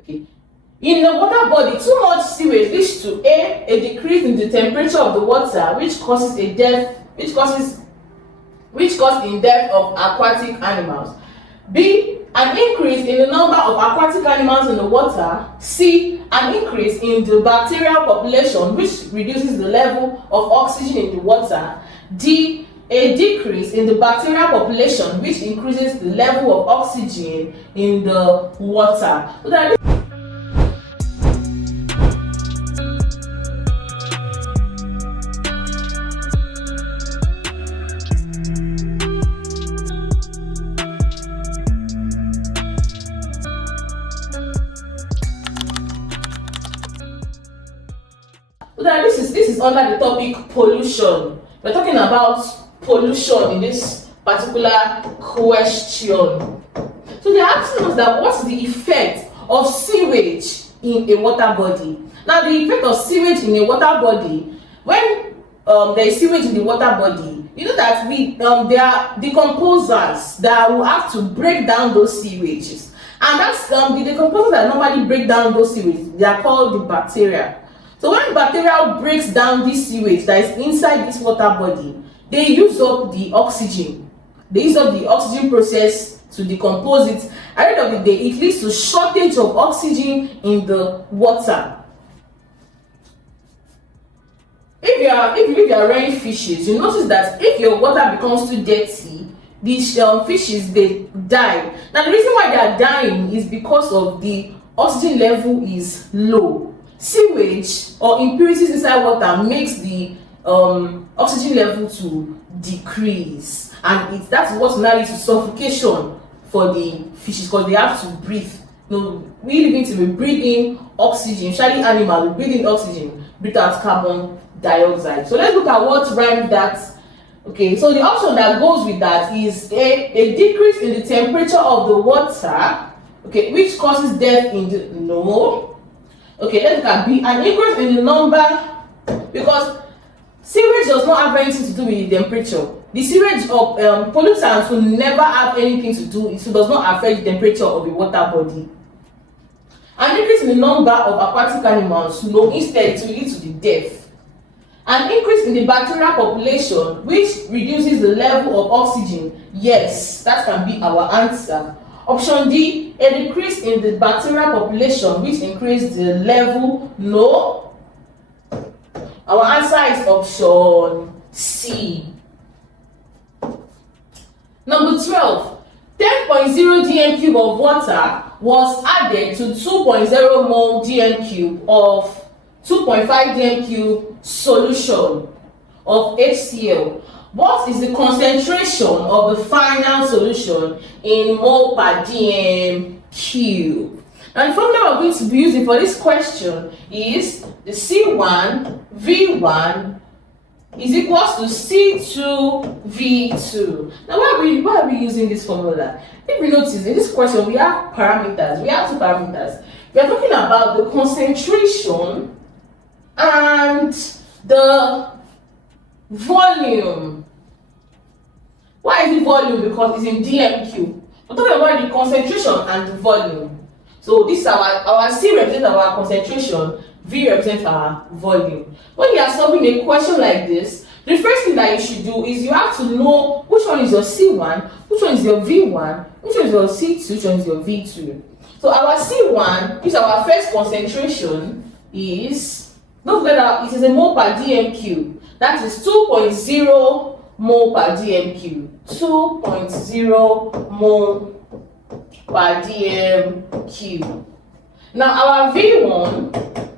Okay. In the water body, too much sewage leads to a decrease in the temperature of the water, which causes in death of aquatic animals. B, an increase in the number of aquatic animals in the water. C, an increase in the bacterial population, which reduces the level of oxygen in the water. D, a decrease in the bacterial population, which increases the level of oxygen in the water. So that this is under the topic pollution. We're talking about pollution in this particular question. So they're asking us that what's the effect of sewage in a water body? Now the effect of sewage in a water body, when there is sewage in the water body, you know that there are decomposers that will have to break down those sewages, and that's the decomposers that normally break down those sewages. They are called the bacteria. So when bacteria breaks down this sewage that is inside this water body, they use up the oxygen. They use up the oxygen process to decompose it. At the end of the day, it leads to shortage of oxygen in the water. If you are rearing fishes, you notice that if your water becomes too dirty, these fishes, they die. Now the reason why they are dying is because of the oxygen level is low. Sewage or impurities inside water makes the oxygen level to decrease, and that's what now leads to suffocation for the fishes, because they have to breathe. We living to breathe in oxygen, especially animals, we breathe in oxygen, breathe out carbon dioxide. So let's look at what rhymes that. Okay, so the option that goes with that is a decrease in the temperature of the water, okay, which causes death in the Okay, let's look at B, an increase in the number, because sewage does not have anything to do with the temperature. The sewage of pollutants will never have anything to do, it does not affect the temperature of the water body. An increase in the number of aquatic animals, instead it will lead to the death. An increase in the bacterial population, which reduces the level of oxygen. Yes, that can be our answer. Option D, a decrease in the bacterial population, which increases the level. No. Our answer is option C. Number 12. 10.0 dm cube of water was added to 2.0 mole dm cube of 2.5 dm cube solution of HCl. What is the concentration of the final solution in mole per dm cube? Now the formula we're going to be using for this question is the C1 V1 is equals to C2 V2. Now why are we using this formula? If you notice, in this question we have parameters. We have two parameters. We are talking about the concentration and the volume. Why is it volume? Because it's in dm cube. We're talking about the concentration and the volume. So this is our C represents our concentration, V represents our volume. When you are solving a question like this, the first thing that you should do is you have to know which one is your C1, which one is your V1, which one is your C2, which one is your V2. So our C1, which is our first concentration, is, don't forget that it is a mole per dm cube. That is 2.0 mole per dm cube. 2.0 mole per dm cube. Now our V1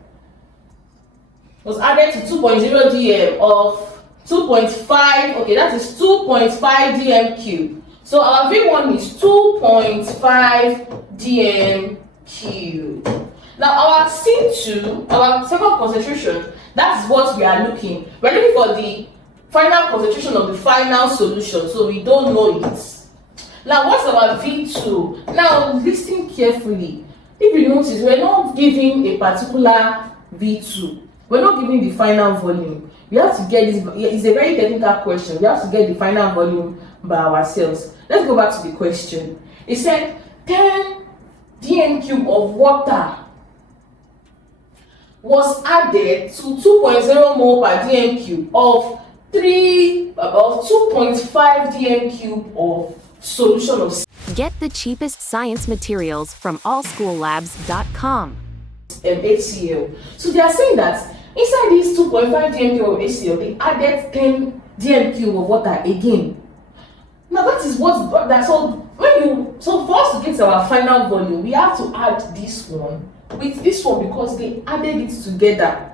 was added to 2.0 dm of 2.5, okay, that is 2.5 dm cube. So our V1 is 2.5 dm cube. Now our C2, our second concentration, that's what we are looking. We're looking for the final concentration of the final solution, so we don't know it. Now what's our V2? Now listen carefully. If you notice, we're not giving a particular V2. We're not giving the final volume. We have to get this. It's a very technical question. We have to get the final volume by ourselves. Let's go back to the question. It said 10 dm cube of water was added to 2.0 mole per dm cube of 2.5 dm cube of solution of Get the cheapest science materials from allschoollabs.com. HCl. So they are saying that inside this 2.5 dm cube of HCl, they added 10 dm cube of water again. Now that is what that so for us to get our final volume, we have to add this one with this one because they added it together.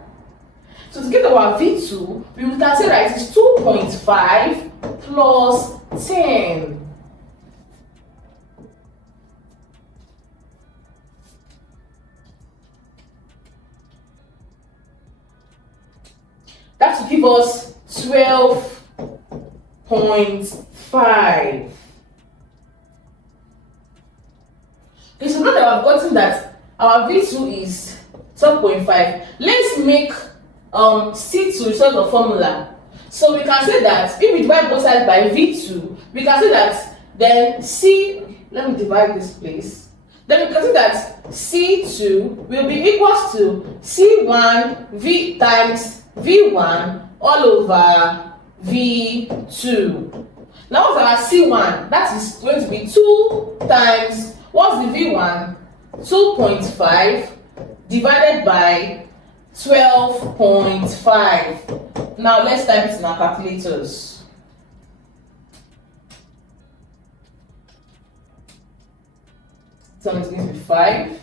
So to get our V2, we can say that it is 2.5 plus 10. That will give us 12.5. Okay, so now that I've gotten that our V2 is 12.5, let's make C2 result of formula. So we can say that if we divide both sides by V2, we can say that then let me divide this place. Then we can say that C2 will be equals to C1 V times V1 all over V2. Now what's our C1? That is going to be 2 times, what's the V1? 2.5 divided by 12.5. Now let's type it in our calculators. So it's going to be 5.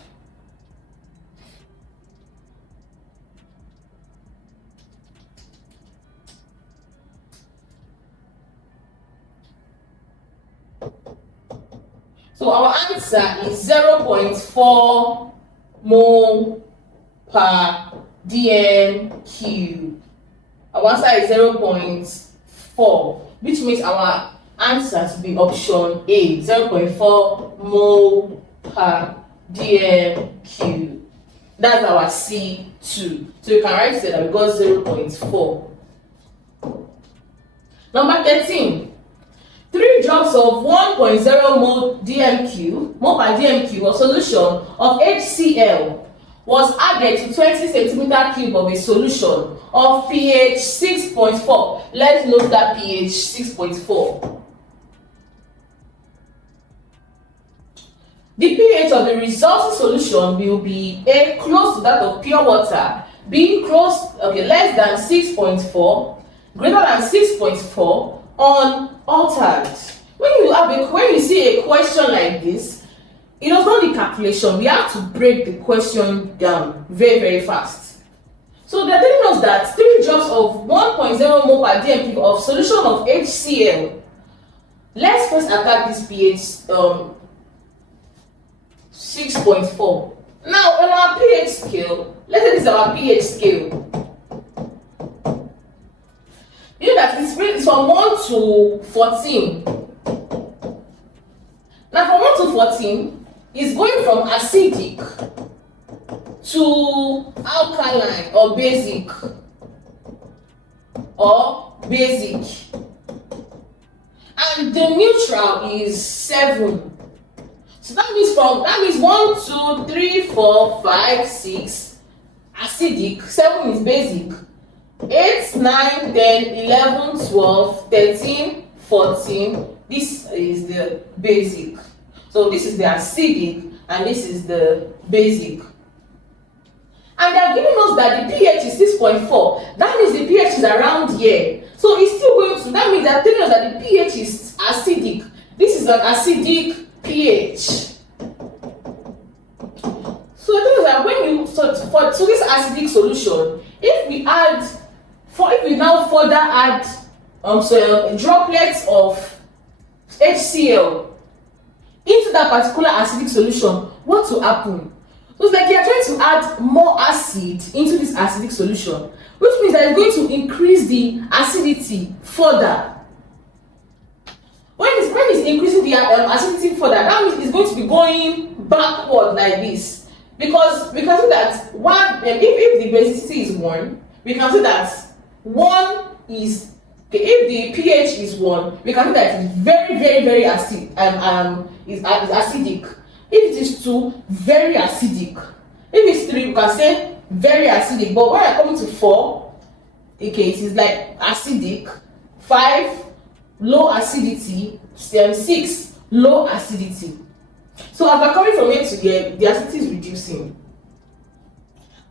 So our answer is 0.4 mole per dm cube. Our answer is 0.4, which makes our answer to be option A, 0.4 mole per dm cube. That's our C2. So you can write it that we got 0.4. Number 13. 3 drops of 1.0 mole per dm cube of solution of HCl was added to 20 centimeter cube of a solution of pH 6.4. Let's note that pH 6.4. The pH of the resulting solution will be A, close to that of pure water, B, less than 6.4, greater than 6.4, unaltered. When you see a question like this, it does not need calculation. We have to break the question down very, very fast. So they're telling us that 3 drops of 1.0 mole per dm cube of solution of HCl. Let's first attack this pH 6.4. Now on our pH scale, let's say this is our pH scale. You know that it's from 1 to 14. Now from 1 to 14, it's going from acidic to alkaline or basic. And the neutral is 7. So that means 1, 2, 3, 4, 5, 6 acidic, 7 is basic, 8, 9, 10, 11, 12, 13, 14. This is the basic. So this is the acidic and this is the basic. And they have given us that the pH is 6.4. That means the pH is around here. So it's still going to, that means they're telling us that the pH is acidic. This is an acidic pH. So the thing is that when you for this acidic solution, if we now further add droplets of HCl into that particular acidic solution, what will happen? So it's like you are trying to add more acid into this acidic solution, which means that it's going to increase the acidity further. When it's increasing the acidity further, that means it's going to be going backward like this. Because we can see that if the basicity is 1, we can see that 1 is, if the pH is 1, we can see that it's very, very, very acid is acidic. If it is 2, very acidic. If it's 3, you can say very acidic. But when I come to 4, okay, it is like acidic. 5, low acidity. 6, low acidity. So as we're coming from here to here, the acidity is reducing.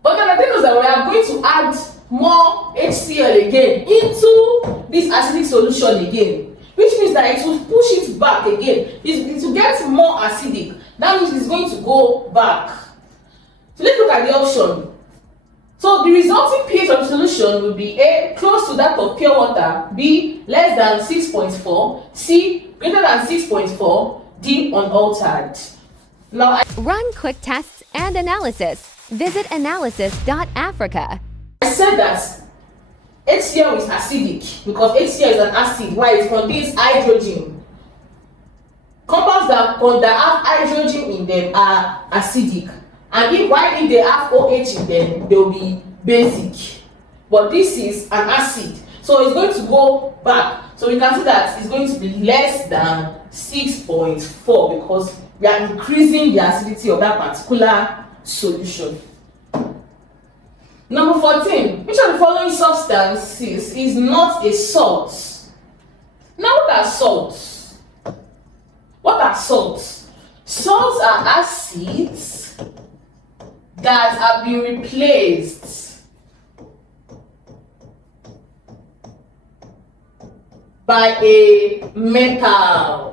But then the thing is that we are going to add more HCl again into this acidic solution again, which means that it will push it back again. It will get more acidic. That means it's going to go back. So let's look at the option. So the resulting pH of the solution will be A, close to that of pure water, B, less than 6.4, C, greater than 6.4, D, unaltered. Now, Run quick tests and analysis. Visit analysis.africa. I said that HCl is acidic because HCl is an acid. Why? It contains hydrogen. Compounds that have hydrogen in them are acidic. And if they have OH in them, they will be basic. But this is an acid. So it's going to go back. So we can see that it's going to be less than 6.4 because we are increasing the acidity of that particular solution. Number 14. Which of the following substances is not a salt? Now, what are salts? What are salts? Salts are acids that have been replaced by a metal.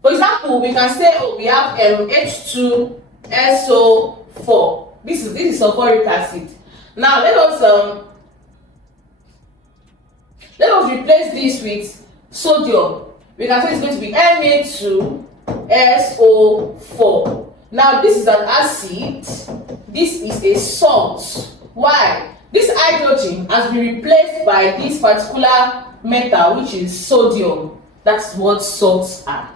For example, we can say, we have H2SO4. This is sulfuric acid. Now let us replace this with sodium. We can say it's going to be Na2SO4. Now this is an acid. This is a salt. Why? This hydrogen has been replaced by this particular metal, which is sodium. That's what salts are.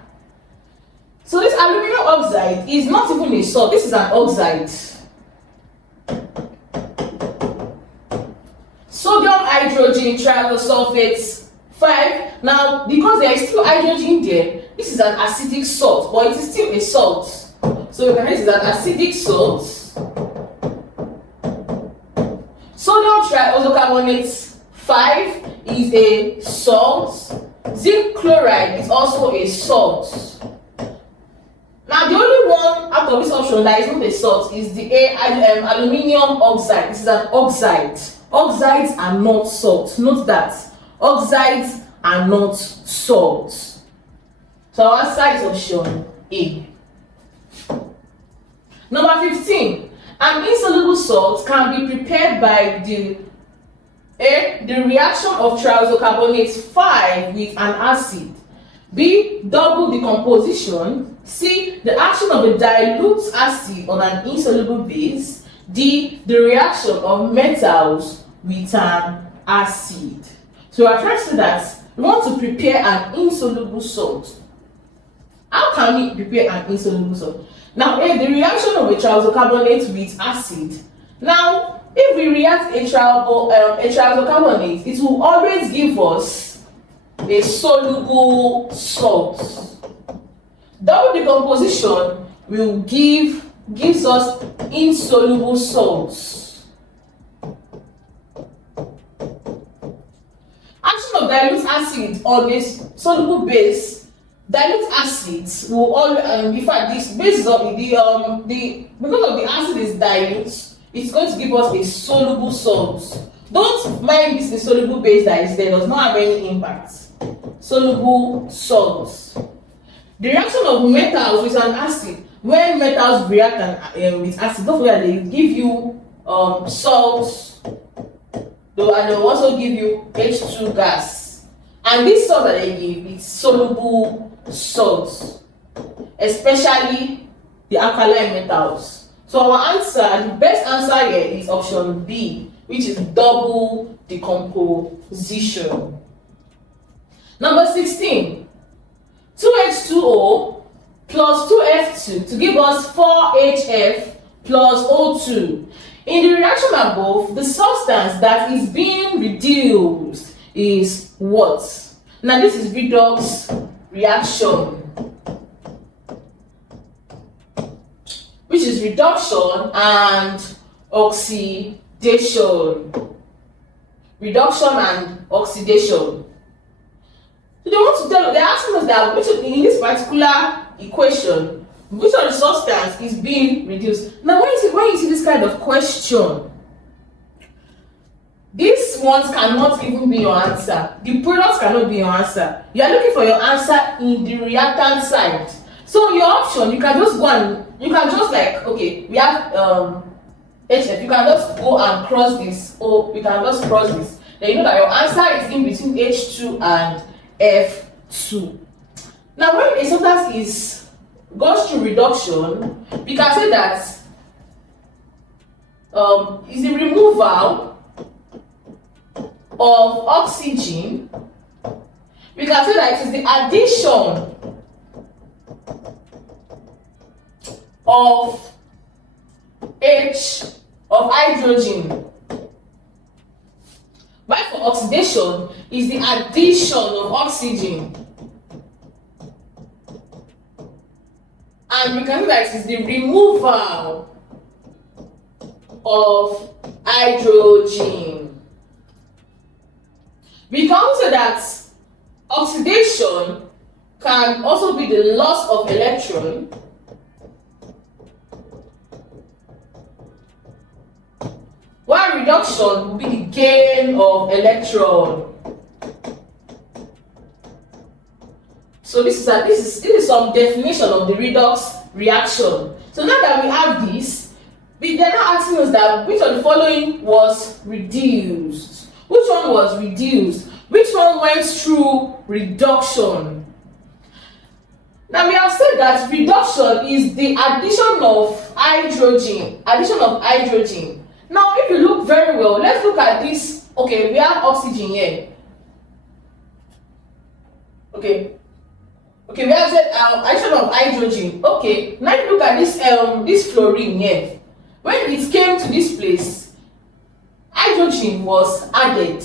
So this aluminum oxide is not even a salt. This is an oxide. Sodium hydrogen trisulfate 5. Now, because there is still hydrogen there, this is an acidic salt, but it is still a salt. So we can say this is an acidic salt. Sodium triisocarbonate 5 is a salt. Zinc chloride is also a salt. Now, the only one out of this option that is not a salt is the aluminium oxide. This is an oxide. Oxides are not salt. Note that. Oxides are not salt. So our answer is option A. Number 15. An insoluble salt can be prepared by the reaction of triisocarbonate 5 with an acid. B, double decomposition. C, the action of a dilute acid on an insoluble base. D, the reaction of metals with an acid. So we are trying to say that we want to prepare an insoluble salt. How can we prepare an insoluble salt? Now, the reaction of a triisocarbonate with acid. Now, if we react a triisocarbonate, it will always give us a soluble salt. Double decomposition will gives us insoluble salts. Action of dilute acid on a soluble base. Dilute acids will always, in fact, this basis of because of the acid is dilute, it's going to give us a soluble salt. Don't mind this insoluble base that is there, does not have any impact. Soluble salts. The reaction of metals with an acid. When metals react with acid, don't forget they give you salts, and they will also give you H2 gas. And this salt that they give is soluble salts, especially the alkaline metals. So our answer, the best answer here is option B, which is double decomposition. Number 16. 2H2O plus 2F2 to give us 4HF plus O2. In the reaction above, the substance that is being reduced is what? Now this is redox reaction, which is reduction and oxidation. Reduction and oxidation. So they want to tell, they're asking us that which of, in this particular equation, which of the substance is being reduced. Now when you see this kind of question, these ones cannot even be your answer. The products cannot be your answer. You are looking for your answer in the reactant side. So your option, you can just go and you can just like, okay, we have HF, you can just go and cross this, or you can just cross this. Then you know that your answer is in between H2 and F2. Now when a substance goes through reduction, we can say that is the removal of oxygen. We can say that it is the addition of hydrogen. While for oxidation is the addition of oxygen. And we can say that it is the removal of hydrogen. We can also say that oxidation can also be the loss of electron, while reduction will be the gain of electron. So this is some definition of the redox reaction. So now that we have this, they're now asking us that which of the following was reduced. Which one was reduced? Which one went through reduction? Now we have said that reduction is the addition of hydrogen. Now if you look very well, let's look at this. Okay, we have oxygen here. Okay, we have said addition of hydrogen. Okay, now if you look at this this fluorine here. When it came to this place, hydrogen was added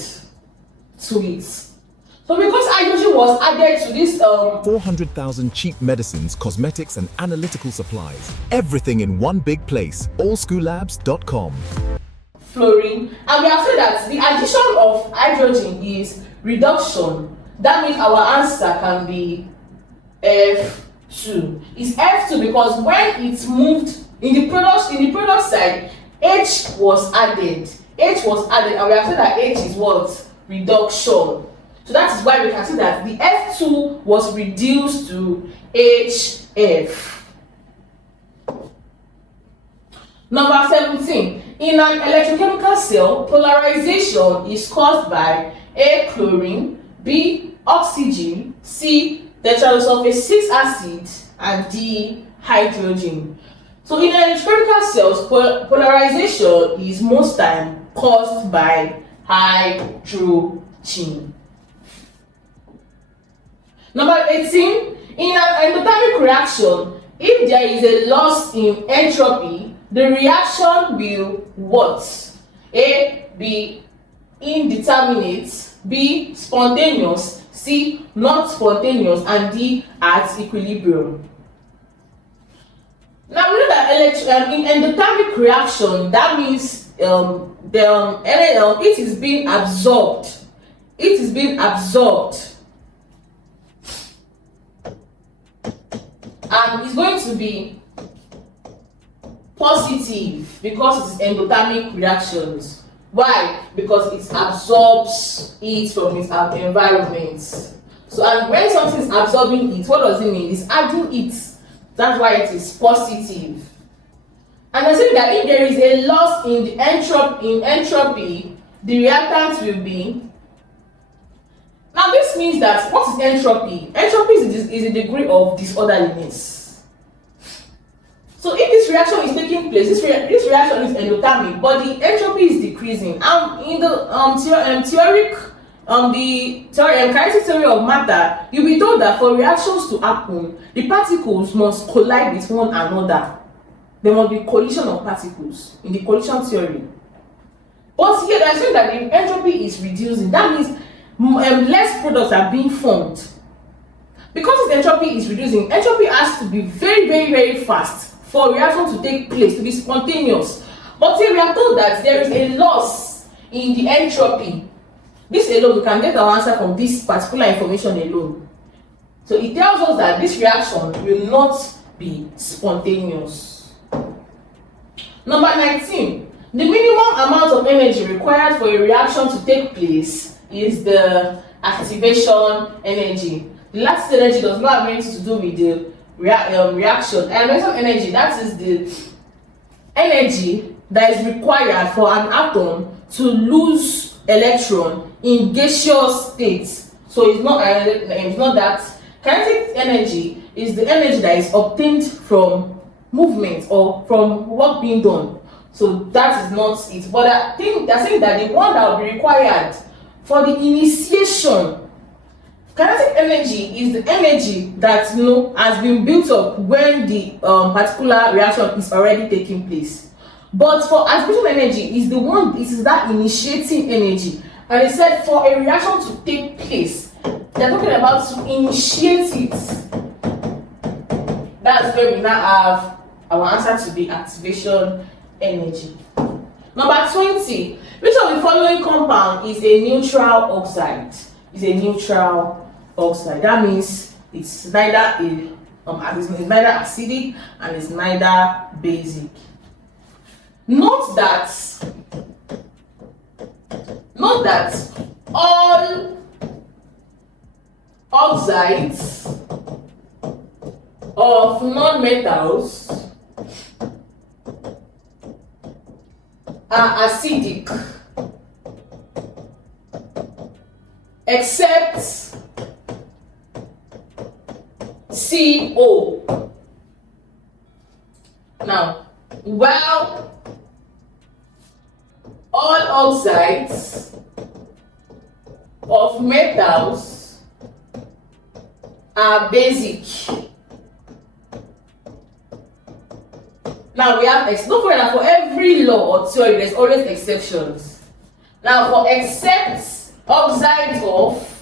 to it. So because hydrogen was added to this 400,000 cheap medicines, cosmetics and analytical supplies. Everything in one big place. allschoollabs.com. Fluorine, and we have said that the addition of hydrogen is reduction. That means our answer can be F2. It's F2 because when it moved in the product side, H was added, and we have said that H is what? Reduction. So that is why we can see that the F2 was reduced to HF. Number 17. In an electrochemical cell, polarization is caused by A. Chlorine, B. Oxygen, C. Tetrasulfate 6 acid, and D. Hydrogen. So in electrochemical cells, polarization is most time caused by hydrogen. Number 18. In an endothermic reaction, if there is a loss in entropy, the reaction will what? A. Be indeterminate, B. Spontaneous, C. Not spontaneous, and D. At equilibrium. Now we know that in endothermic reaction, that means it is being absorbed. And it's going to be positive because it's endothermic reactions. Why? Because it absorbs it from its environment. So, and when something is absorbing it, what does it mean? It's adding it. That's why it is positive. And I say that if there is a loss in the entropy, the reactant will be. Now this means that what is entropy? Entropy is the degree of disorderliness. So if this reaction is taking place, this reaction is endothermic, but the entropy is decreasing. In the kinetic theory of matter, you'll be told that for reactions to happen, the particles must collide with one another. There must be collision of particles in the collision theory. But here they're saying that the entropy is reducing. That means less products are being formed. Because its entropy is reducing, entropy has to be very, very, very fast for reaction to take place, to be spontaneous. But here we are told that there is a loss in the entropy. This alone, we can get our answer from this particular information alone. So it tells us that this reaction will not be spontaneous. Number 19. The minimum amount of energy required for a reaction to take place is the activation energy. The lattice energy does not have anything to do with the reaction. Activation energy, that is the energy that is required for an atom to lose electron in gaseous state. So it's not that. Kinetic energy is the energy that is obtained from movement or from work being done. So that is not it. But I think they're saying that the one that will be required for the initiation, kinetic energy is the energy that has been built up when the particular reaction is already taking place. But for activation energy is the one, it is that initiating energy. And they said for a reaction to take place, they're talking about to initiate it. That's where we now have our answer to the activation energy. Number 20. Which of the following compound is a neutral oxide? Is a neutral oxide. That means it's neither it's neither acidic and it's neither basic. Note that all oxides of non-metals are acidic except CO. Now, while all oxides of metals are basic. Now we have, don't forget that for every law or theory there's always exceptions. Now for except oxides of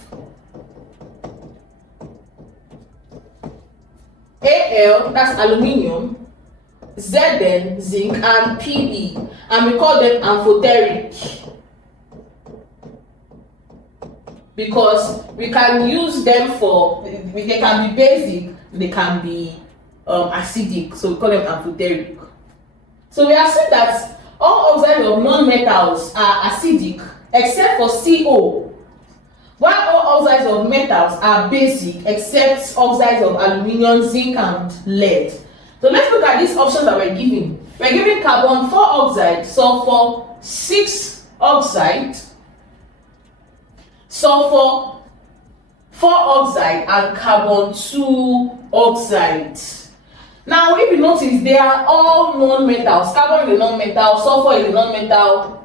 Al, that's aluminium, Zn, zinc, and Pe, and we call them amphoteric because we can use them for, they can be basic, they can be acidic, so we call them amphoteric. So we have seen that all oxides of non-metals are acidic except for CO, while all oxides of metals are basic except oxides of aluminium, zinc, and lead. So let's look at these options that we're given. We're given carbon 4 oxide, sulfur 6 oxide, sulfur 4 oxide, and carbon 2 oxide. Now, if you notice, they are all non-metals. Carbon is a non-metal, sulfur is a non-metal,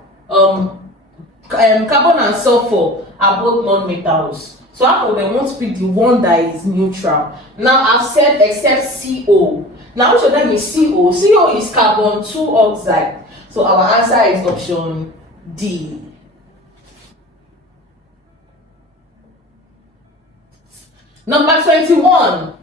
carbon and sulfur are both non-metals. So how could they want to pick the one that is neutral? Now, I've said except CO. Now, which of them is CO? CO is carbon 2 oxide. So our answer is option D. Number 21.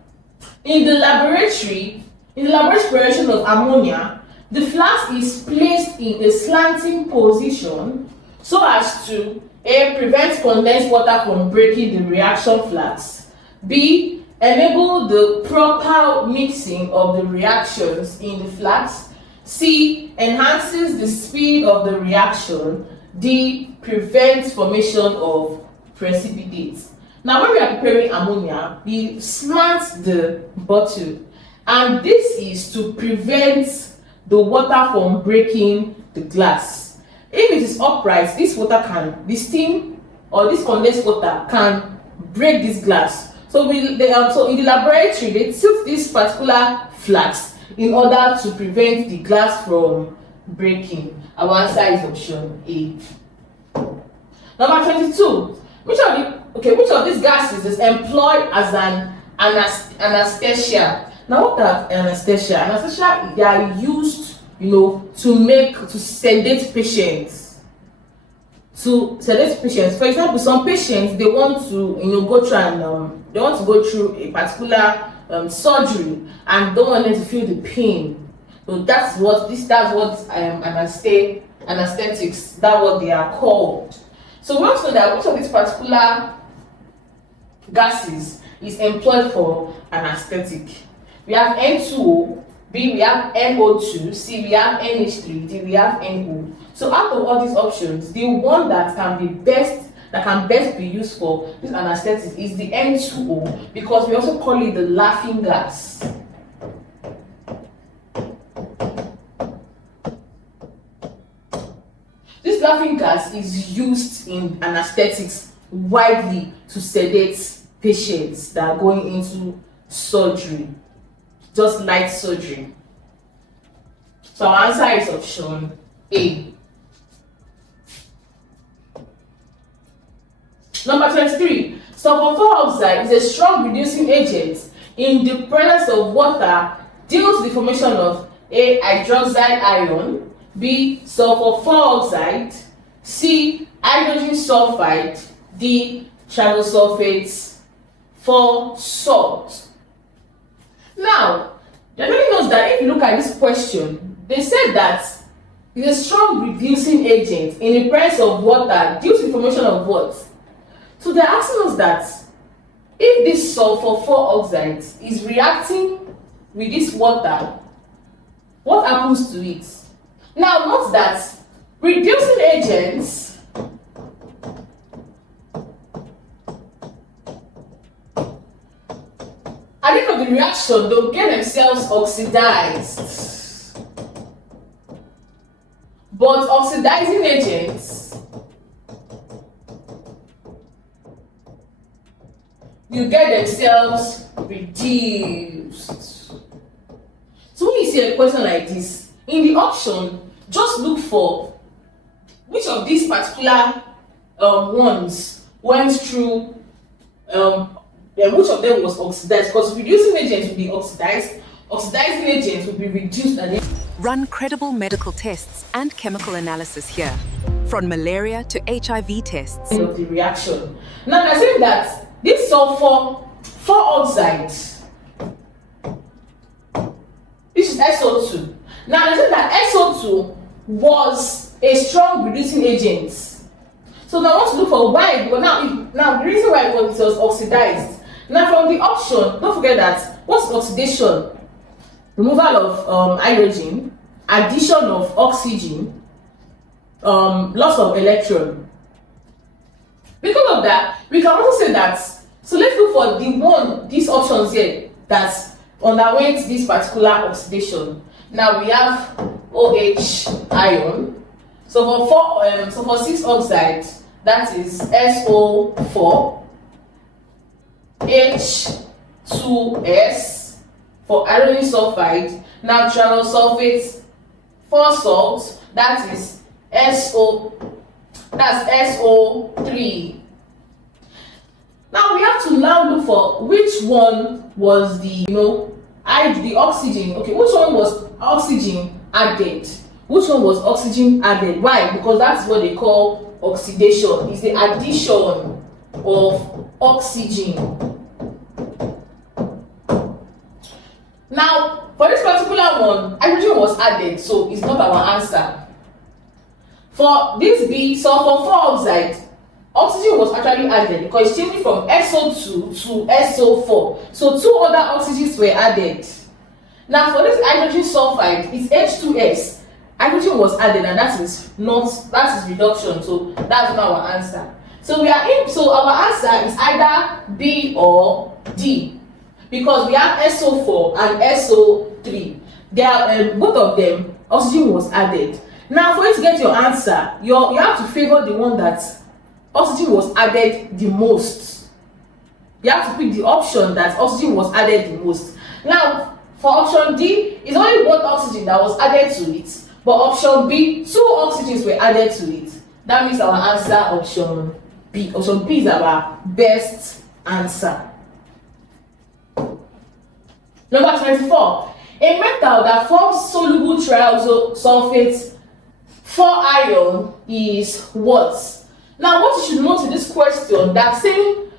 In the laboratory preparation of ammonia, the flask is placed in a slanting position so as to A. Prevent condensed water from breaking the reaction flask, B. Enable the proper mixing of the reactions in the flask, C. Enhances the speed of the reaction, D. Prevents formation of precipitates. Now, when we are preparing ammonia, we slant the bottle, and this is to prevent the water from breaking the glass. If it is upright, this steam or this condensed water can break this glass. So in the laboratory, they tilt this particular flask in order to prevent the glass from breaking. Our answer is option A. Number 22. Which of these gases is employed as an anesthesia? Now, what are anesthesia? Anesthesia, they are used, to sedate patients. to sedate patients. For example, some patients, they want to go through a particular surgery and don't want them to feel the pain. So that's what anesthetics, that's what they are called. So we want to know that which of these particular gases is employed for anesthetic. We have N2O, B we have NO2, C we have NH3, D we have NO. So out of all these options, the one that can best be used for this anesthetic is the N2O, because we also call it the laughing gas. This laughing gas is used in anesthetics widely to sedate patients that are going into surgery, just light surgery. So our answer is option A. Number 23. Sulfur oxide is a strong reducing agent in the presence of water due to the formation of A. Hydroxide ion, B. Sulfur oxide, C. Hydrogen sulfide, D. Trisulfate for salt. Now, everybody knows that if you look at this question, they said that it's a strong reducing agent in the presence of water due to the formation of what? So they're asking us that if this sulfur oxide is reacting with this water, what happens to it? Now note that reducing agents at the end of the reaction, they'll get themselves oxidized. But oxidizing agents will get themselves reduced. So when you see a question like this, in the option, just look for which of these particular ones went through which of them was oxidized, because reducing agents will be oxidized, oxidizing agents will be reduced, and Run credible medical tests and chemical analysis here, from malaria to HIV tests. Of the reaction. Now they're saying that this sulfur oxide, this is SO2. Now they're saying that SO2 was a strong reducing agent. So now I want to look for why, because now the reason why it was oxidized. Now from the option, don't forget that what's oxidation? Removal of hydrogen, addition of oxygen, loss of electron. Because of that, we can also say that, so let's look for these options here that underwent this particular oxidation. Now we have OH ion, so for 6 oxide, that is SO4, H2S for hydrogen sulfide, natural sulfate for salt, that is SO3. Now we have to look for which one was the oxygen. Okay, which one was oxygen added? Which one was oxygen added? Why? Because that's what they call oxidation. It's the addition of oxygen. Now, for this particular one, hydrogen was added, so it's not our answer. For this B, sulfur oxide, oxygen was actually added because it's changing from SO2 to SO4. So 2 other oxygens were added. Now for this hydrogen sulfide, it's H2S. Hydrogen was added, and that is reduction. So that's not our answer. So our answer is either B or D, because we have SO4 and SO3. They are both of them, oxygen was added. Now for you to get your answer, you have to favor the one that oxygen was added the most. You have to pick the option that oxygen was added the most. Now for option D, it's only one oxygen that was added to it, but option B, 2 oxygens were added to it. That means our answer option B. Option B is our best answer. Number 24. A metal that forms soluble trisulfate 4 ion is what? Now, what you should note in this question, that saying,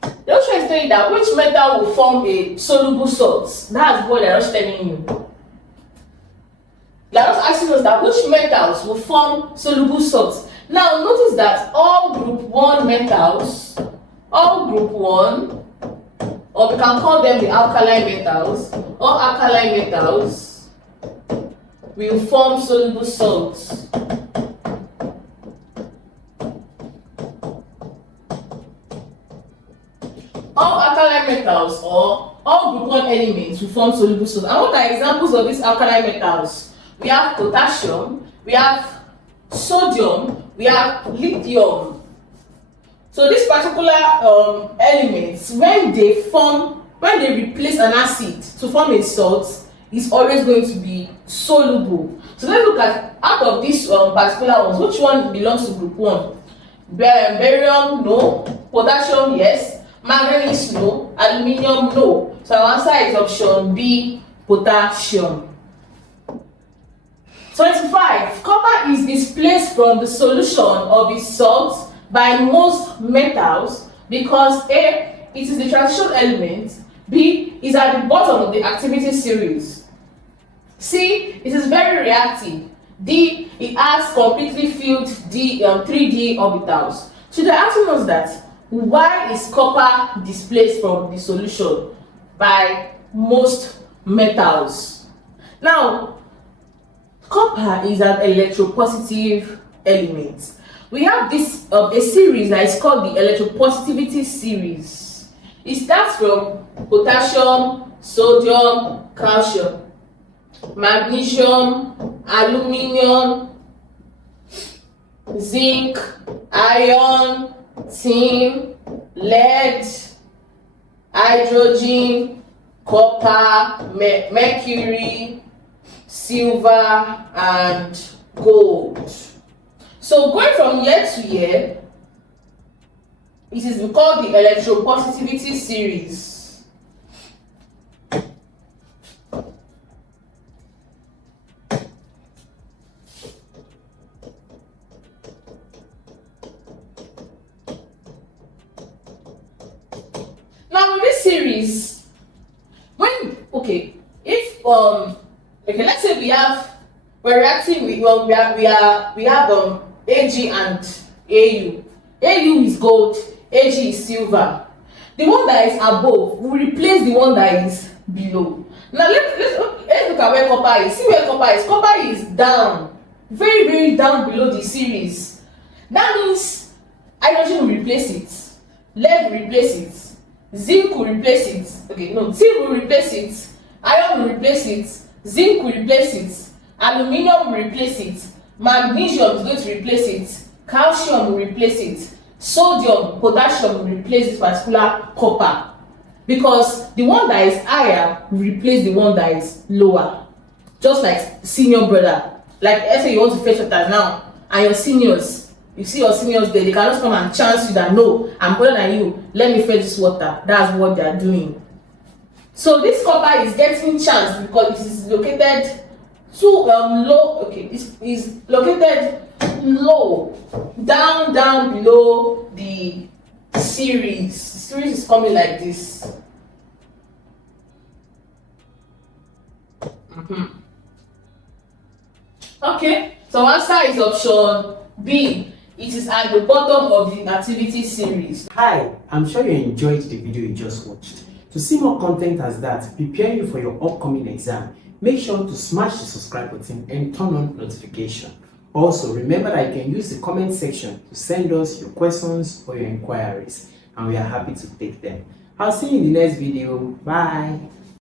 the question is saying that which metal will form a soluble salt. That's what they're just telling you. They're just asking us that which metals will form soluble salts. Now, notice that all group 1 metals, all group 1, or we can call them the alkaline metals, all alkaline metals will form soluble salts. All alkaline metals or all group 1 elements will form soluble salts. And what are examples of these alkaline metals? We have potassium, we have sodium, we have lithium. So these particular elements, when they replace an acid to form a salt, is always going to be soluble. So let's look at, out of these particular ones, which one belongs to group 1? Barium, no. Potassium, yes. Manganese, no. Aluminium, no. So our answer is option B, potassium. 25. Copper is displaced from the solution of its salt by most metals because A, it is the transition element, B, is at the bottom of the activity series, C, it is very reactive, D, it has completely filled 3D orbitals. So they're asking us that why is copper displaced from the solution by most metals? Now, copper is an electropositive element. We have this a series that is called the electropositivity series. It starts from potassium, sodium, calcium, magnesium, aluminium, zinc, iron, tin, lead, hydrogen, copper, mercury, silver, and gold. So going from year to year, it is called the electropositivity series. Now in this series, let's say we're reacting with we have Ag and Au. Au is gold, Ag is silver. The one that is above will replace the one that is below. Now let's look at where copper is. See where copper is. Copper is down, very, very down below the series. That means hydrogen will replace it, lead will replace it, zinc will replace it. Okay, no, tin will replace it, iron will replace it, zinc will replace it, aluminium will replace it, magnesium is going to replace it, calcium will replace it, sodium, potassium will replace this particular copper, because the one that is higher will replace the one that is lower. Just like senior brother, like let's say you want to fetch water now and your seniors, you see your seniors there, they cannot come and chance you that no, I'm better than you, let me fetch this water. That's what they are doing. So this copper is getting chance because it is located too low. Okay, it is located low, down below the series. The series is coming like this. Okay, so answer is option B. It is at the bottom of the activity series. Hi, I'm sure you enjoyed the video you just watched. To see more content as that, preparing you for your upcoming exam, make sure to smash the subscribe button and turn on notification. Also, remember that you can use the comment section to send us your questions or your inquiries, and we are happy to take them. I'll see you in the next video. Bye.